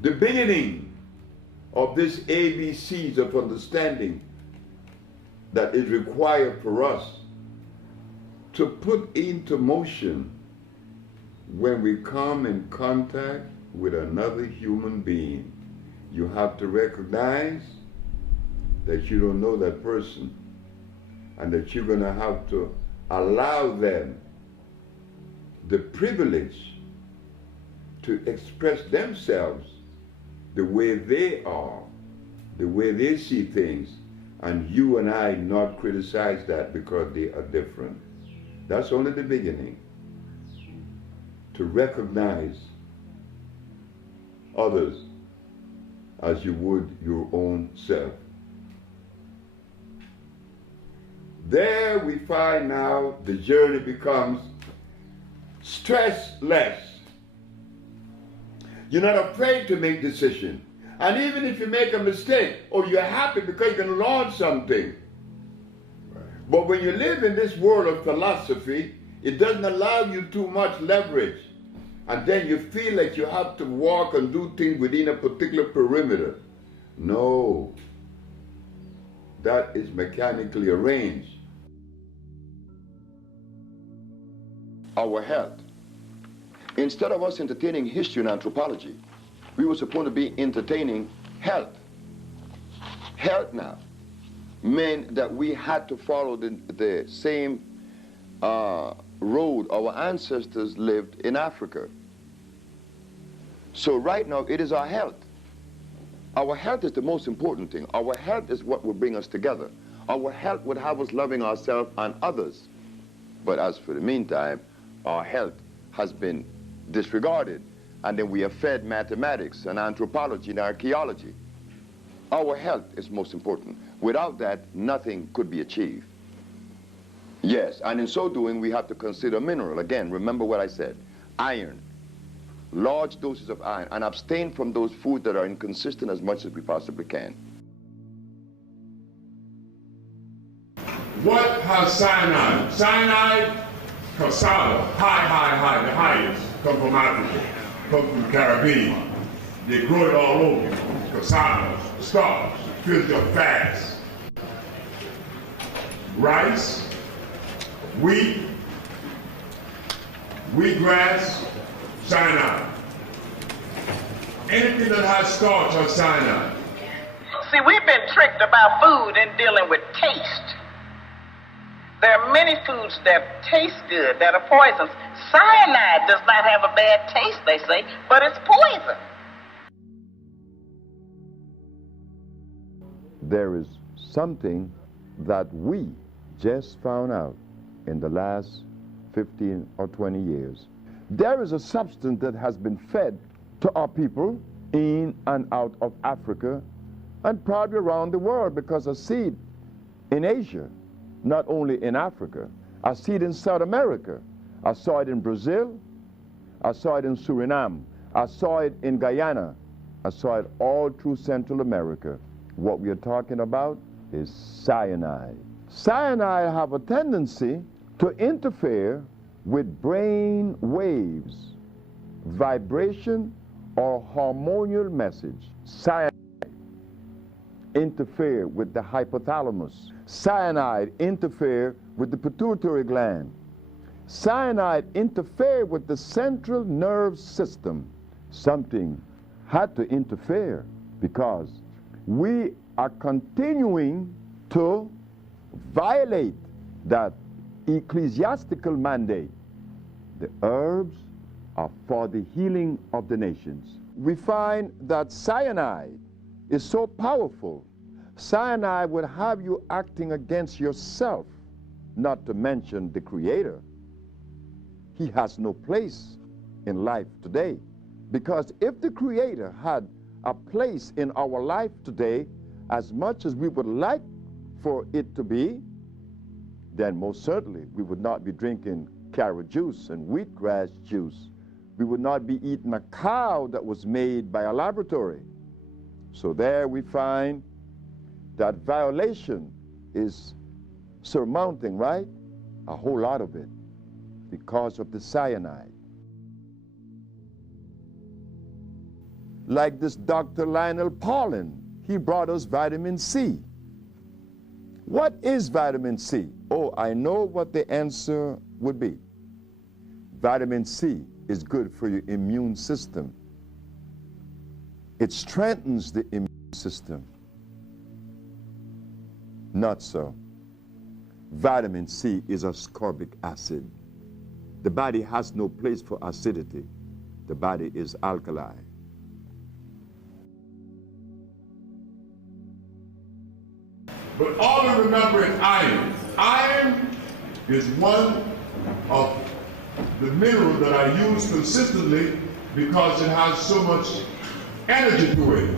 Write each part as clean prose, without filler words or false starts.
The beginning of this ABCs of understanding that is required for us to put into motion when we come in contact with another human being. You have to recognize that you don't know that person and that you're going to have to allow them the privilege to express themselves the way they are, the way they see things, and you and I not criticize that because they are different. That's only the beginning. To recognize others as you would your own self. There we find now the journey becomes stressless. You're not afraid to make decisions. And even if you make a mistake, or you're happy because you can learn something. But when you live in this world of philosophy, it doesn't allow you too much leverage. And then you feel like you have to walk and do things within a particular perimeter. No. That is mechanically arranged. Our health. Instead of us entertaining history and anthropology, we were supposed to be entertaining health. Health now meant that we had to follow the same road our ancestors lived in Africa. So right now it is our health. Our health is the most important thing. Our health is what will bring us together. Our health would have us loving ourselves and others. But as for the meantime, our health has been disregarded, and then we are fed mathematics and anthropology and archaeology. Our health is most important. Without that, nothing could be achieved. Yes, and in so doing, we have to consider mineral. Again, remember what I said. Iron, large doses of iron, and abstain from those foods that are inconsistent as much as we possibly can. What has cyanide? Cyanide, cassava, high, the highest, come from Africa, come from the Caribbean. They grow it all over. Cassava, starch, fills your fats. Rice, wheat, wheatgrass, cyanide. Anything that has starch has cyanide. See, we've been tricked about food in dealing with taste. There are many foods that taste good, that are poisons. Cyanide does not have a bad taste, they say, but it's poison. There is something that we just found out in the last 15 or 20 years. There is a substance that has been fed to our people in and out of Africa and probably around the world, because a seed in Asia, not only in Africa, a seed in South America. I saw it in Brazil, I saw it in Suriname, I saw it in Guyana, I saw it all through Central America. What we are talking about is cyanide. Cyanide have a tendency to interfere with brain waves, vibration, or hormonal message. Cyanide interfere with the hypothalamus. Cyanide interfere with the pituitary gland. Cyanide interfere with the central nerve system. Something had to interfere because we are continuing to violate that ecclesiastical mandate. The herbs are for the healing of the nations. We find that cyanide is so powerful. Cyanide would have you acting against yourself, not to mention the Creator. He has no place in life today. Because if the Creator had a place in our life today, as much as we would like for it to be, then most certainly we would not be drinking carrot juice and wheatgrass juice. We would not be eating a cow that was made by a laboratory. So there we find that violation is surmounting, right? A whole lot of it because of the cyanide. like this Dr. Lionel Paulin. He brought us vitamin C. What is vitamin C? Oh, I know what the answer would be. Vitamin C is good for your immune system. It strengthens the immune system. Not so. Vitamin C is ascorbic acid. The body has no place for acidity. The body is alkaline. But all we remember is iron. Iron is one of the minerals that I use consistently because it has so much energy to it.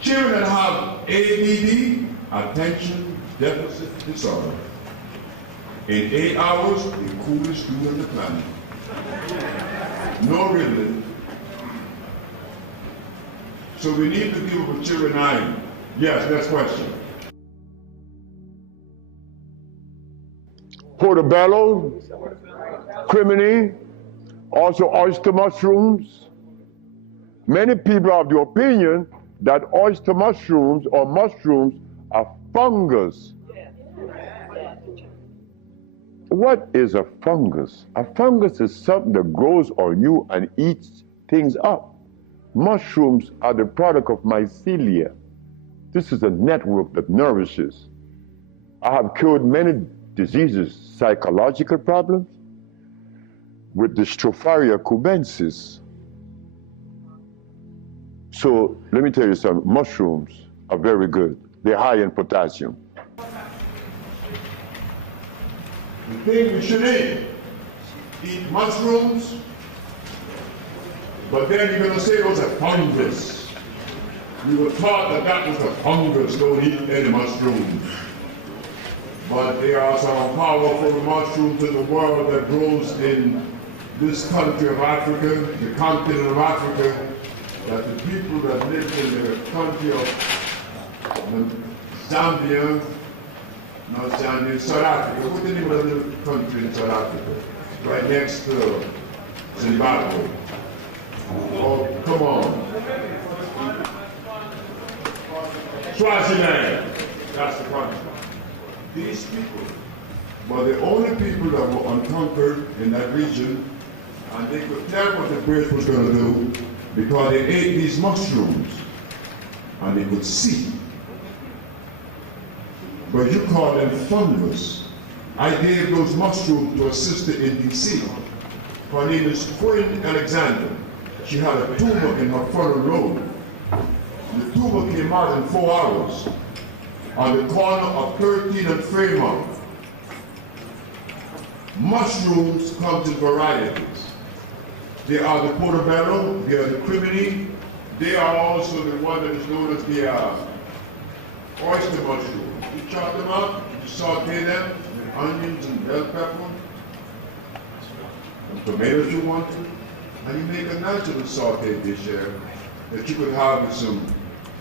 Children that have ADD, attention deficit disorder, in 8 hours, the coolest dude on the planet. No really. So we need to give our children iron. Yes, next question. Portobello, crimini, also oyster mushrooms. Many people are of the opinion that oyster mushrooms or mushrooms are fungus. What is a fungus? A fungus is something that grows on you and eats things up. Mushrooms are the product of mycelia. This is a network that nourishes. I have cured many diseases, psychological problems, with the Stropharia cubensis. So let me tell you something, mushrooms are very good. They're high in potassium. The thing we should eat mushrooms, but then you're going to say those are fungus. We were taught that that was a fungus, don't eat any mushrooms. But there are some powerful mushrooms in the world that grows in this country of Africa, the continent of Africa, that the people that live in the country of Zambia, not Zambia, South Africa. What's the name of the country in South Africa? Right next to Zimbabwe. Oh, come on. Swaziland. That's the country. These people were the only people that were unconquered in that region, and they could tell what the British was going to do because they ate these mushrooms and they could see. But you call them fungus. I gave those mushrooms to a sister in DC. Her name is 𝐭𝐴. She had a tumor in her frontal lobe. The tumor came out in 4 hours on the corner of 13 and Fremont. Mushrooms come in varieties. They are the portobello, they are the crimini, they are also the one that is known as the oyster mushroom. You chop them up, you saute them with onions and bell pepper, and tomatoes you want to, and you make a natural saute dish there that you could have with some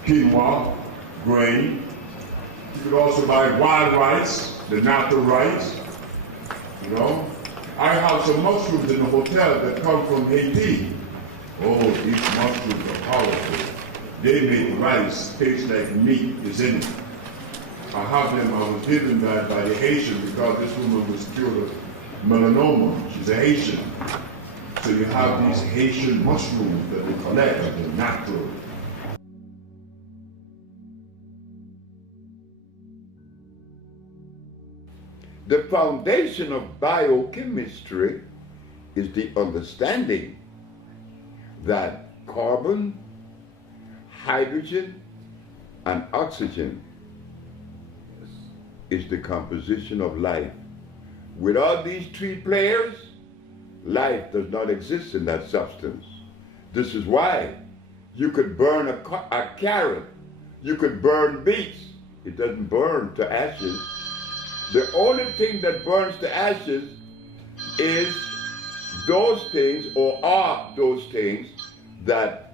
quinoa, grain. You could also buy wild rice, the natural rice, you know. I have some mushrooms in the hotel that come from Haiti. Oh, these mushrooms are powerful. They make rice taste like meat is in it. I have them, I was given that by the Haitian because this woman was cured of melanoma. She's a Haitian. So you have these Haitian mushrooms that we collect that are natural. The foundation of biochemistry is the understanding that carbon, hydrogen, and oxygen is the composition of life. Without these three players, life does not exist in that substance. This is why you could burn a carrot, you could burn beets, it doesn't burn to ashes. The only thing that burns to ashes is those things, or are those things, that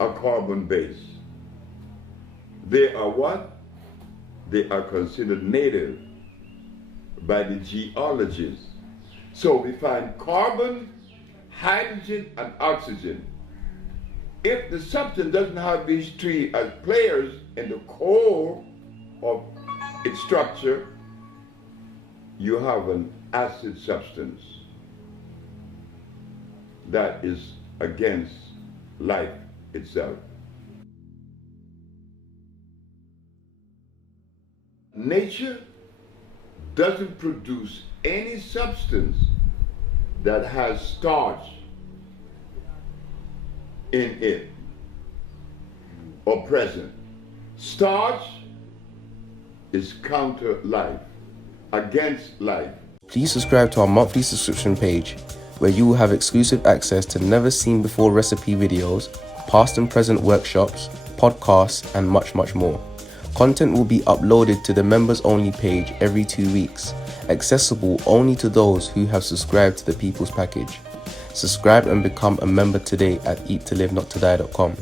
are carbon-based. They are what? They are considered native by the geologists. So we find carbon, hydrogen, and oxygen if the substance doesn't have these three as players in the core of its structure, you have an acid substance that is against life itself. Nature doesn't produce any substance that has starch in it or present. Starch is counter life, against life. Please subscribe to our monthly subscription page, where you will have exclusive access to never seen before recipe videos, past and present workshops, podcasts, and much, much more. Content will be uploaded to the members only page every 2 weeks, accessible only to those who have subscribed to the People's Package. Subscribe and become a member today at eat-to-live-not-to-die.com.